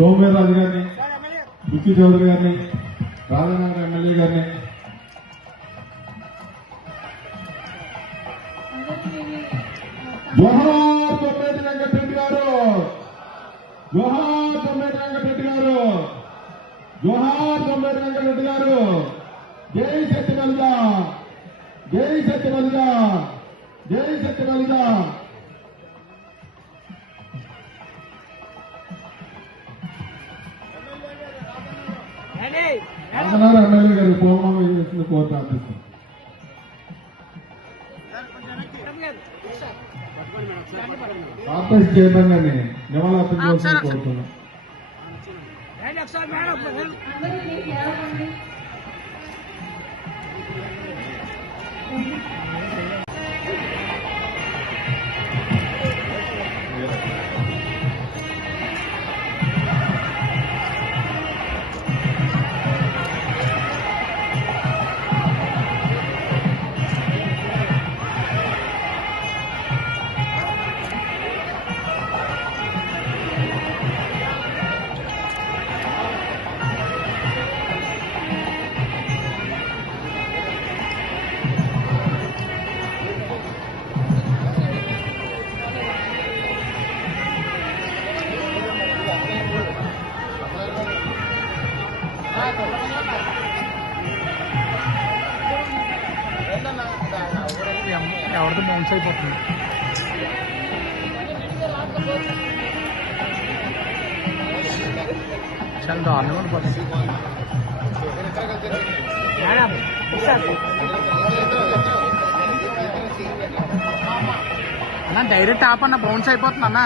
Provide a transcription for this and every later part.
సోమవీర్రాజు గారిని, బుచ్చి చౌదరి గారిని, రాజనగర్ ఎమ్మెల్యే గారిని, జోహార్ తొమ్మేటి వెంకటరెడ్డి గారు, జోహార్ తొమ్మేటి వెంకటరెడ్డి గారు, జోహార్ తొమ్మేటి వెంకటరెడ్డి గారు, జై సత్యవల్లిద, జై సత్యవల్లిద, జై సత్యవల్లిద. రాజనగర్ ఎమ్మెల్యే గారు పూర్ణం చేసిన కోర్టు ఆఫీసు ఆఫీస్ చైర్మన్ గారిని నివాళులర్పణ కోసం కోరుతున్నాం. ఎవరితో బౌన్స్ అయిపోతుంది. చాలా దారుణంగా పడుతుంది. అన్న డైరెక్ట్ ఆప్ అన్న బౌన్స్ అయిపోతుంది అన్న.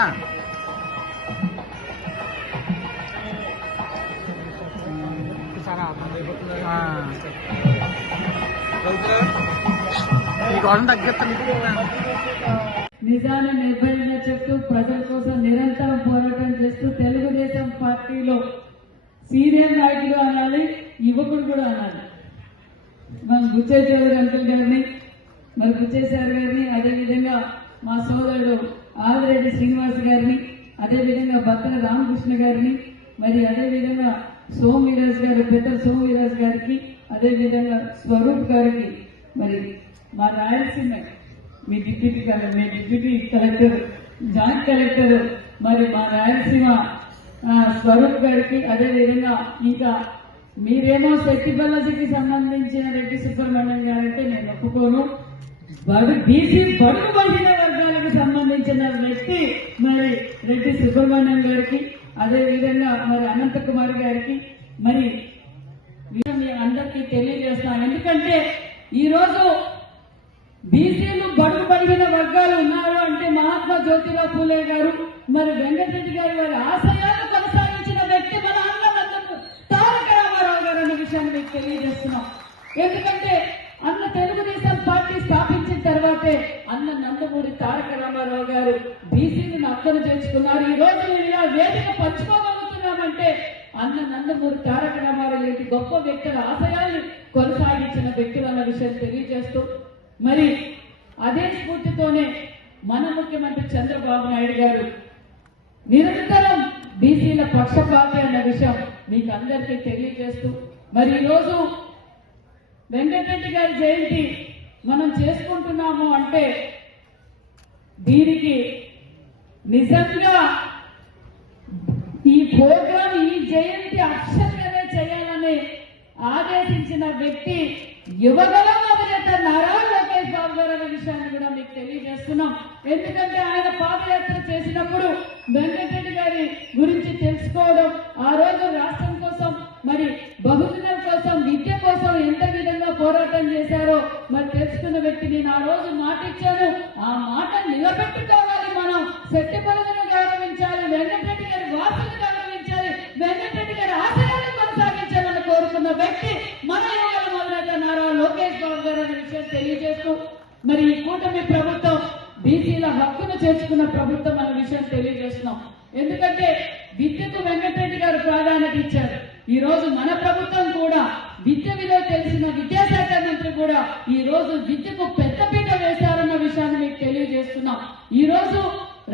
నిజాన్ని నిర్భయంగా చెప్తూ ప్రజల కోసం నిరంతరం పోరాటం చేస్తూ తెలుగుదేశం పార్టీలో సీనియర్ నాయకులు అనాలి, యువకుడు కూడా అనాలి. మన బుచ్చయ్య చౌదరి అంకుల్ గారిని, మరి బుచ్చయ్య సార్ గారిని, అదేవిధంగా మా సోదరుడు ఆదిరెడ్డి శ్రీనివాస్ గారిని, అదేవిధంగా బత్తల రామకృష్ణ గారిని, మరి అదేవిధంగా సోమవీరాజ్ గారు, పెద్ద సోమవీరాజ్ గారికి, అదేవిధంగా స్వరూప్ గారికి, మరి మా రాయలసీమ మీ డిప్యూటీ కలెక్టర్, జాయింట్ కలెక్టర్, మరి మా రాయలసీమ స్వరూప్ గారికి, అదేవిధంగా ఇంకా మీరేమో శక్తిబల్లకి సంబంధించిన రెడ్డి సుబ్రహ్మణ్యం గారంటే నేను ఒప్పుకోను. బీసీ బడుగు బలహీన వర్గాలకు సంబంధించిన వ్యక్తి మరి రెడ్డి సుబ్రహ్మణ్యం గారికి, అదేవిధంగా మరి అనంత కుమార్ గారికి మరి మీ అందరికీ తెలియజేస్తాను. ఎందుకంటే ఈరోజు బీసీలు బడుగు బలహీన వర్గాలు ఉన్నారు అంటే మహాత్మా జ్యోతిరావు పూలే గారు, మరి వెంకటరెడ్డి గారు వారి ఆశయాలు కొనసాగించిన వ్యక్తి మన అన్న తారక రామారావు గారు అన్న విషయాన్ని మీకు తెలియజేస్తున్నాం. ఎందుకంటే అన్న తెలుగుదేశం పార్టీ స్థాపించిన తర్వాతే అన్న నందమూరి తారక రామారావు గారు బీసీలను అక్కను చేర్చుకున్నారు. ఈ రోజు ఇలా వేదిక పంచుకోగలుగుతున్నామంటే అన్న నందమూరి తారక రామారావు లాంటి గొప్ప వ్యక్తుల ఆశయాన్ని కొనసాగించిన వ్యక్తులు అన్న విషయం తెలియజేస్తూ, మరి అదే స్ఫూర్తితోనే మన ముఖ్యమంత్రి చంద్రబాబు నాయుడు గారు నిరంతరం బీసీల పక్షపాతి అన్న విషయం మీకు అందరికీ తెలియజేస్తూ, మరి ఈరోజు వెంకటరెడ్డి గారి జయంతి మనం చేసుకుంటున్నాము అంటే దీనికి నిజంగా ఈ ప్రోగ్రాం, ఈ జయంతి అక్షరంగానే చేయాలని ఆదేశించిన వ్యక్తి యువగలం అధినేత నారా లోకేష్ బాబు గారు అనే విషయాన్ని కూడా మీకు తెలియజేస్తున్నాం. ఎందుకంటే ఆయన పాదయాత్ర చేసినప్పుడు వెంకటరెడ్డి గారి గురించి తెలుసుకోవడం, ఆ రోజు రాష్ట్రం కోసం, మరి బహుజనుల కోసం, విద్య కోసం ఎంత విధంగా పోరాటం చేశారో మరి తెలుసుకున్న వ్యక్తి. నేను ఆ రోజు మాట ఇచ్చాను, ఆ మాట నిలబెట్టుకోవాలి. మనం శక్తిపరులను గౌరవించాలి, వెంకటరెడ్డి గారి వాసులను గౌరవించాలి, వెంకటరెడ్డి గారి ఆశయాలను కొనసాగించాలని కోరుకున్న వ్యక్తి మన యువగల మొదలైన నారా లోకేష్ బాబు గారు అనే విషయం తెలియజేస్తూ, మరి ఈ కూటమి ప్రభుత్వం బీసీల హక్కును చేర్చుకున్న ప్రభుత్వం అనే విషయం తెలియజేస్తున్నాం. ఎందుకంటే విద్యకు వెంకటరెడ్డి గారు ప్రాధాన్యత ఇచ్చారు. ఈ రోజు మన ప్రభుత్వం కూడా విద్య విలువ తెలిసిన విద్యాశాఖ మంత్రి కూడా ఈ రోజు విద్యకు పెద్దపీట వేశారన్న విషయాన్ని మీకు తెలియజేస్తున్నాం. ఈ రోజు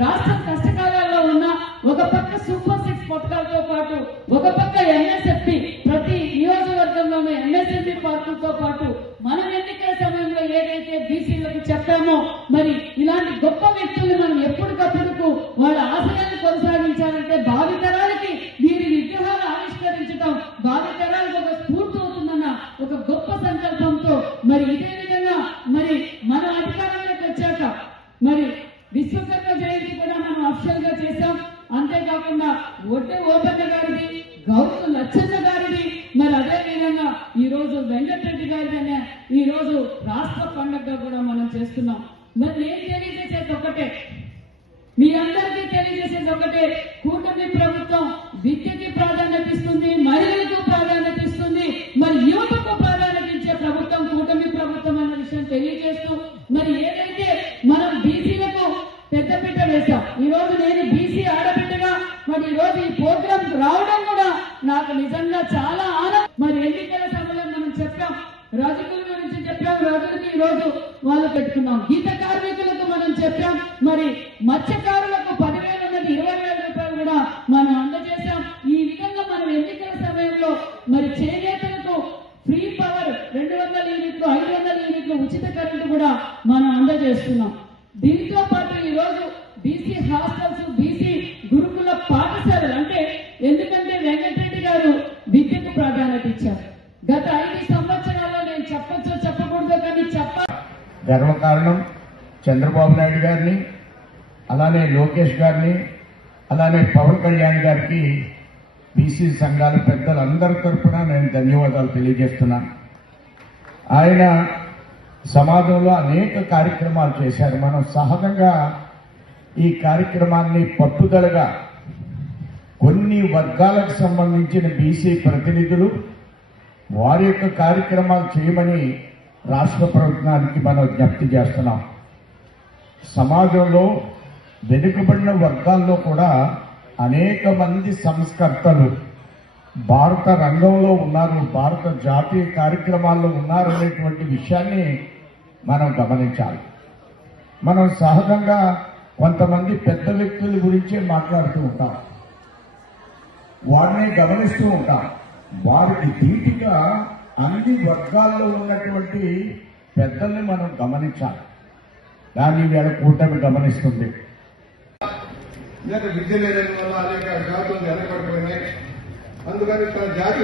రాష్ట్రం కష్టకాలాల్లో ఉన్న ఒక పక్క సూపర్ 6 పథకాలు పాఠశాలతో పాటు ఒక పక్క ఎంఎస్ఎఫ్పి ప్రతి నియోజకవర్గంలోనే ఎంఎస్ఎఫ్పి పార్కులతో పాటు మనం ఎన్నికల సమయంలో ఏదైతే బీసీలకు చెప్పామో మరి ఇలాంటి గొప్ప వ్యక్తులు మనం ఎప్పటికప్పుడు వాళ్ళ ఆశయాన్ని కొనసాగించాలంటే భావితరాలకి వీరి విగ్రహాలు ఆవిష్కరించడం భావితరాలకు ఒక స్ఫూర్తి అవుతుందన్న ఒక గొప్ప సంకల్పంతో మరి ఇదే విధంగా మరి మన అధికారంలోకి వచ్చాక మరి విశ్వకర్మ జయంతి కూడా మనం అఫిషియల్ గా చేశాం. అంతేకాకుండా ఒడ్డే ఓపెన్న గారిది, గౌరవ లచ్చన్న గారిది, మరి అదే విధంగా ఈ రోజు వెంకటరెడ్డి గారిదనే ఈ రోజు రాష్ట్ర పండుగగా కూడా మనం చేస్తున్నాం. మరి నేను తెలియజేసేది ఒకటే, మీ అందరికీ తెలియజేసేది ఒకటే, కూటమి ప్రభుత్వం విద్యకి ప్రాధాన్యత ఇస్తుంది, మహిళలకు ప్రాధాన్యత ఇస్తుంది, మరి యువతకు ప్రాధాన్యత ఇచ్చే ప్రభుత్వం కూటమి ప్రభుత్వం అన్న విషయం తెలియజేస్తూ మరి ఏదైతే మనం బీసీలకు పెద్దపీట వేశాం, ఈ రోజు నేను బీసీ ఆడబిడ్డగా మరి ఈ రోజు ఈ ప్రోగ్రాం రావడం కూడా నాకు నిజంగా చాలా ఆనందం. మరి ఎన్నికల సమయంలో మనం చెప్పాం, రజకుల గురించి చెప్పాం, రజులకి ఈ రోజు వాళ్ళు పెట్టుకున్నాం, గీత కార్మికులకు మనం చెప్పాం, మరి మత్స్యకారులకు 10,000 ఉన్నది 20,000 రూపాయలు కూడా మనం అందజేశాం. ఈ విధంగా మనం ఎన్నికల సమయంలో మరి చేనేతలకు ఫ్రీ పవర్ 200 యూనిట్లు 500 యూనిట్లు ఉచిత కరెంటు కూడా మనం అందజేస్తున్నాం. దీంతో పాటు ఈ రోజు బీసీ హాస్టల్స్, బీసీ గురుకుల పాఠశాలలు అంటే ఎందుకంటే వెంకటరెడ్డి గారు విద్యకు ప్రాధాన్యత ఇచ్చారు. గత 5 సంవత్సరాల్లో నేను చెప్పొచ్చో చెప్పకూడదో కానీ గర్వకారణం చంద్రబాబు నాయుడు గారిని, అలానే లోకేష్ గారిని, అలానే పవన్ కళ్యాణ్ గారికి బీసీ సంఘాల పెద్దలందరి తరఫున నేను ధన్యవాదాలు తెలియజేస్తున్నాను. ఆయన సమాజంలో అనేక కార్యక్రమాలు చేశారు. మనం సహజంగా ఈ కార్యక్రమాన్ని పట్టుదలగా కొన్ని వర్గాలకు సంబంధించిన బీసీ ప్రతినిధులు వారి యొక్క కార్యక్రమాలు చేయమని రాష్ట్ర ప్రభుత్వానికి మనం విజ్ఞప్తి చేస్తున్నాం. సమాజంలో వెనుకబడిన వర్గాల్లో కూడా అనేక మంది సంస్కర్తలు భారత రంగంలో ఉన్నారు, భారత జాతీయ కార్యక్రమాల్లో ఉన్నారు అనేటువంటి విషయాన్ని మనం గమనించాలి. మనం సహజంగా కొంతమంది పెద్ద వ్యక్తుల గురించే మాట్లాడుతూ ఉంటాం, వారిని గమనిస్తూ ఉంటాం. వారికి ధీటుగా అన్ని వర్గాల్లో ఉన్నటువంటి పెద్దల్ని మనం గమనించాలి. దాన్ని వీళ్ళ కూటమి గమనిస్తుంది. విద్య లేని వల్ల అనేక జాతులు వెనకబడిపోయినాయి. అందుకని తన జాతి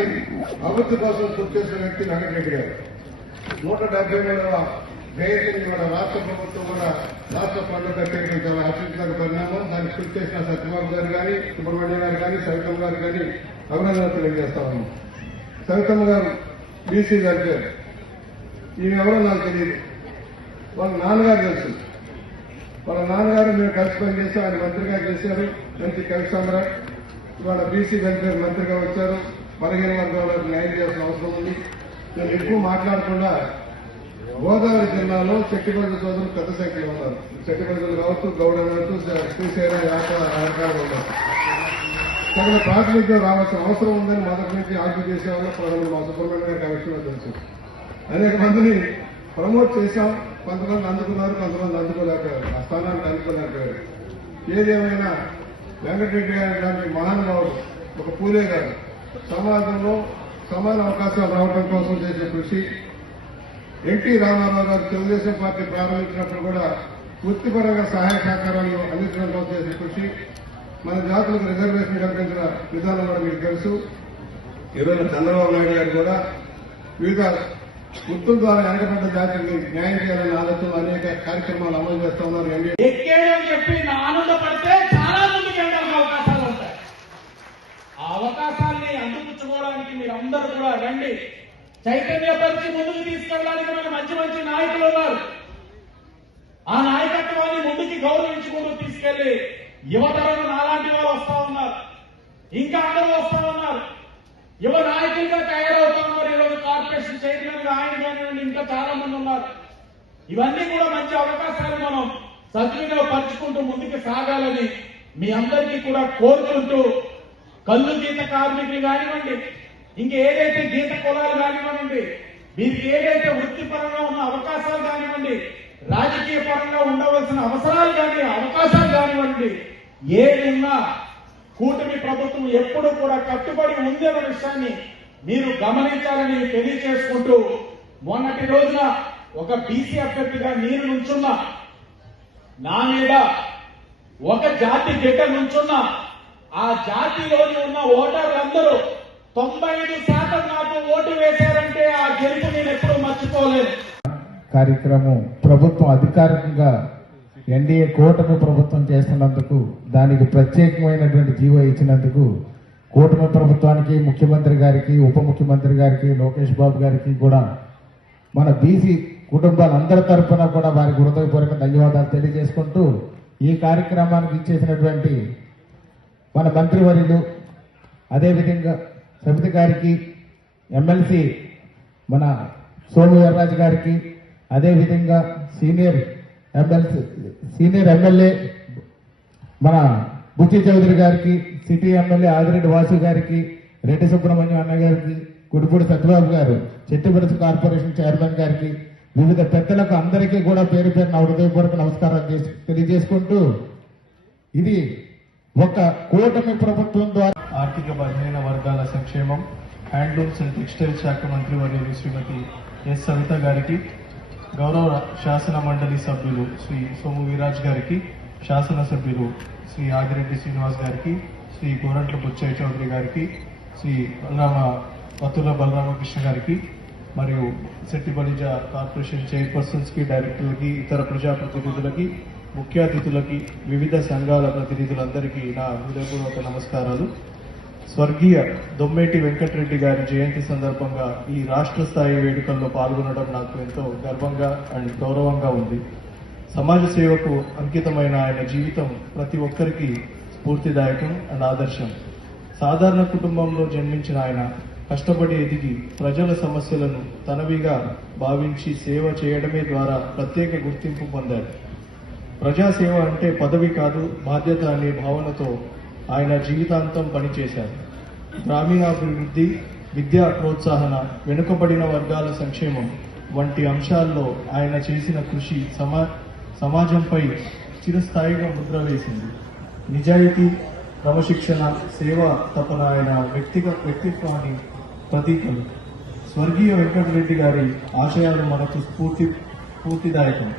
అభివృద్ధి కోసం కృషి చేసిన వ్యక్తి వెంకటరెడ్డి గారు 170వ జయంతిని మన రాష్ట్ర ప్రభుత్వం కూడా రాష్ట్ర పండుగ చేయడం చాలా హర్షించిన పరిణామం. దానికి కృషి చేసిన సత్యబాబు గారు కానీ, సుబ్రహ్మణ్యం గారు కానీ, సవితమ్మ గారు కానీ అభినందనలు తెలియజేస్తా ఉన్నాం. సవితమ్మ గారు బీసీ గారు, ఈయన ఎవరో నాకు తెలియదు. వాళ్ళ నాన్నగారు తెలుసు. వాళ్ళ నాన్నగారు మేము కలిసి పనిచేసి ఆయన మంత్రిగా చేశారు. మంత్రి కవిసంద్ర ఇవాళ బీసీ వెల్ఫేర్ మంత్రిగా వచ్చారు. 15 వర్గాలకు న్యాయం చేయాల్సిన అవసరం ఉంది. నేను ఎక్కువ మాట్లాడకుండా గోదావరి జిల్లాలో చెట్టిపల్లి సోదరులు పెద్ద సంఖ్యలో ఉన్నారు. చెట్టిపల్లి కావచ్చు, గౌడ కావచ్చు, శ్రీశైల రకాలు ఉన్నారు. తగిన ప్రాతినిధ్యం రావాల్సిన అవసరం ఉందని మొదటి నుంచి ఆర్గ్యూ చేసేవాళ్ళు ప్రధాని మా సుబ్రహ్మణ్యం గారికి ఆ విషయంలో తెలుసు. అనేక మందిని ప్రమోట్ చేశాం. కొంతమంది అందుకున్నారు, కొంతమంది అందుకోలేకపోయారు, ఆ స్థానానికి అందుకోలేకపోయారు. ఏదేమైనా వెంకటరెడ్డి గారి లాంటి మహానుభావుడు ఒక పూలే గారు సమాజంలో సమాన అవకాశాలు రావడం కోసం చేసిన కృషి, ఎన్టీ రామారావు గారు తెలుగుదేశం పార్టీ ప్రారంభించినప్పుడు కూడా వృత్తిపరంగా సహాయ సహకారాలు అందించడం కోసం చేసిన కృషి, మన జాతులకు రిజర్వేషన్ కల్పించిన విధానం కూడా మీకు తెలుసు. ఈరోజు చంద్రబాబు నాయుడు గారు కూడా వివిధ వృత్తుల ద్వారా వెనకబడ్డ జాతికి న్యాయం చేయాలనే ఆలోచనలు అనేక కార్యక్రమాలు అమలు చేస్తా ఉన్నారు. ఎక్కేయని చెప్పి ఆనందపడితే చాలా మందికి వెళ్ళడానికి అవకాశాలు ఉంటాయి. ఆ అవకాశాన్ని అందిపుచ్చుకోవడానికి మీరందరూ కూడా రండి. చైతన్యపరిచి ముందుకు తీసుకెళ్ళడానికి మన మంచి మంచి నాయకులు ఉన్నారు. ఆ నాయకత్వాన్ని ముందుకి గౌరవించుకుంటూ తీసుకెళ్లి యువతరం నాలాంటి వాళ్ళు వస్తా ఉన్నారు, ఇంకా అందరూ వస్తా ఉన్నారు. యువ నాయకులుగా తయారవుతా ఉన్నారు. ఈరోజు కార్పొరేషన్ చైర్మన్ గా ఆయన కానివ్వండి, ఇంకా చాలా మంది ఉన్నారు. ఇవన్నీ కూడా మంచి అవకాశాలు మనం సద్వినియోగపరుచుకుంటూ ముందుకు సాగాలని మీ అందరికీ కూడా కోరుకుంటూ, కళ్ళు గీత కార్మికులు కానివ్వండి, ఇంకేదైతే గీత కులాలు కానివ్వండి, వీరికి ఏదైతే వృత్తిపరంగా ఉన్న అవకాశాలు కానివ్వండి, రాజకీయ పరంగా ఉండవలసిన అవసరాలు కానీ అవకాశాలు కానివ్వండి, ఏది ఉన్నా కూటమి ప్రభుత్వం ఎప్పుడు కూడా కట్టుబడి ఉంది అన్న విషయాన్ని మీరు గమనించాలని తెలియజేసుకుంటూ మొన్నటి రోజున ఒక బీసీ అభ్యర్థిగా నేను నుంచున్నా, నా మీద ఒక జాతి బిడ్డ నుంచున్నా, ఆ జాతిలోని ఉన్న ఓటర్లందరూ 95% నాకు ఓటు వేశారంటే ఆ గెలుపు నేను ఎప్పుడూ మర్చిపోలేదు. కార్యక్రమం ప్రభుత్వం అధికారికంగా ఎన్డీఏ కూటమి ప్రభుత్వం చేస్తున్నందుకు, దానికి ప్రత్యేకమైనటువంటి జీవో ఇచ్చినందుకు కూటమి ప్రభుత్వానికి, ముఖ్యమంత్రి గారికి, ఉప ముఖ్యమంత్రి గారికి, లోకేష్ బాబు గారికి కూడా మన బీసీ కుటుంబాలందరి తరఫున కూడా వారికి హృదయపూర్వక ధన్యవాదాలు తెలియజేసుకుంటూ, ఈ కార్యక్రమానికి ఇచ్చేసినటువంటి మన మంత్రివర్యులు, అదేవిధంగా సమితి గారికి, ఎమ్మెల్సీ మన సోము వీర్రాజు గారికి, అదేవిధంగా సీనియర్ ఎమ్మెల్యే మన బుచ్చి చౌదరి గారికి, సిటీ ఎమ్మెల్యే ఆదిరెడ్డి వాసు గారికి, రెడ్డి సుబ్రహ్మణ్యం అన్న గారికి, గుడిపూడి సత్యబాబు గారు, చెట్టుబెరస కార్పొరేషన్ చైర్మన్ గారికి, వివిధ పెద్దలకు అందరికీ కూడా పేరు పేరు నా హృదయపూర్వక నమస్కారాలు తెలియజేసుకుంటూ, ఇది ఒక కూటమి ప్రభుత్వం ద్వారా ఆర్థిక బలహీన వర్గాల సంక్షేమం, హ్యాండ్లూమ్స్ అండ్ టెక్స్టైల్ శాఖ మంత్రి వర్యులు శ్రీమతి ఎస్ సవిత గారికి, గౌరవ శాసన మండలి సభ్యులు శ్రీ సోము వీర్రాజ్ గారికి, శాసనసభ్యులు శ్రీ ఆదిరెడ్డి శ్రీనివాస్ గారికి, శ్రీ గోరంట్ల బుచ్చయ్య చౌదరి గారికి, శ్రీ వత్తుల బలరామకృష్ణ గారికి, మరియు శెట్టి బలిజ కార్పొరేషన్ చైర్పర్సన్స్ కి, డైరెక్టర్లకి, ఇతర ప్రజాప్రతినిధులకి, ముఖ్య అతిథులకి, వివిధ సంఘాల ప్రతినిధులందరికీ నా హృదయపూర్వక నమస్కారాలు. స్వర్గీయ దొమ్మేటి వెంకటరెడ్డి గారి జయంతి సందర్భంగా ఈ రాష్ట్ర స్థాయి వేడుకల్లో పాల్గొనడం నాకు ఎంతో గర్వంగా అండ్ గౌరవంగా ఉంది. సమాజ సేవకు అంకితమైన ఆయన జీవితం ప్రతి ఒక్కరికి స్ఫూర్తిదాయకం అండ్ ఆదర్శం. సాధారణ కుటుంబంలో జన్మించిన ఆయన కష్టపడి ఎదిగి ప్రజల సమస్యలను తనవిగా భావించి సేవ చేయడమే ద్వారా ప్రత్యేక గుర్తింపు పొందారు. ప్రజాసేవ అంటే పదవి కాదు, బాధ్యత అనే భావనతో ఆయన జీవితాంతం పనిచేశారు. గ్రామీణాభివృద్ధి, విద్యా ప్రోత్సాహన, వెనుకబడిన వర్గాల సంక్షేమం వంటి అంశాల్లో ఆయన చేసిన కృషి సమాజంపై చిరస్థాయిగా ముద్ర వేసింది. నిజాయితీ, క్రమశిక్షణ, సేవ తపన ఆయన వ్యక్తిత్వాన్ని ప్రతీకలు. స్వర్గీయ వెంకటరెడ్డి గారి ఆశయాలు మనకు స్ఫూర్తిదాయకం.